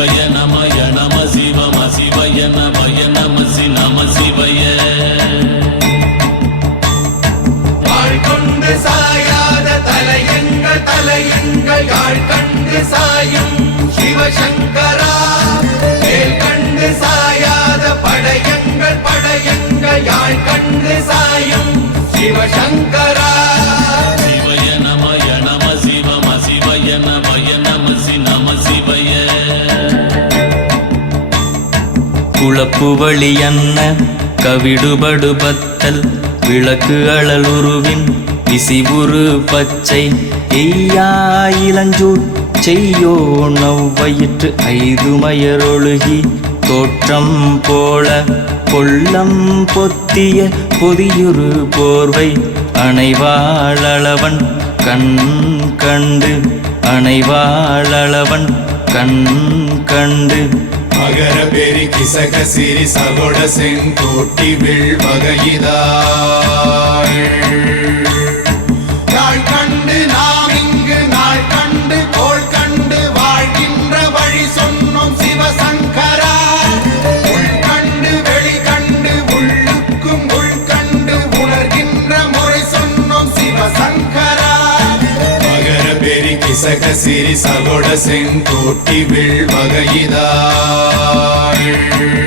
சிவய நமய நம சிவம சிவய நமய நம சி நம சிவய. கொண்டு சாயாத தலையங்கள் தலையங்கள் யாழ் கண்டு சாயும் சிவசங்கரா. மேல் கண்டு சாயாத படையங்கள் படையங்கள் யாழ் கண்டு சாயும் சிவசங்கரா. குழப்புவழி அன்ன கவிடுபடு பத்தல் விளக்கு அழலுருவின் விசிவுரு பச்சை எய்யா இளஞ்சூட் செய்யோ நவ்வயிற்று ஐது மயரொழுகி தோற்றம் போல கொள்ளம் பொத்திய பொதியுரு போர்வை அணைவாளவன் கண் கண்டு அணைவாளவன் கண் கண்டு மகர பெரி கிசக சிறி சகோட செங்கோட்டி வில் நாள் சக சிறி சகோட செங்கோட்டி விழ் வகையிதாள்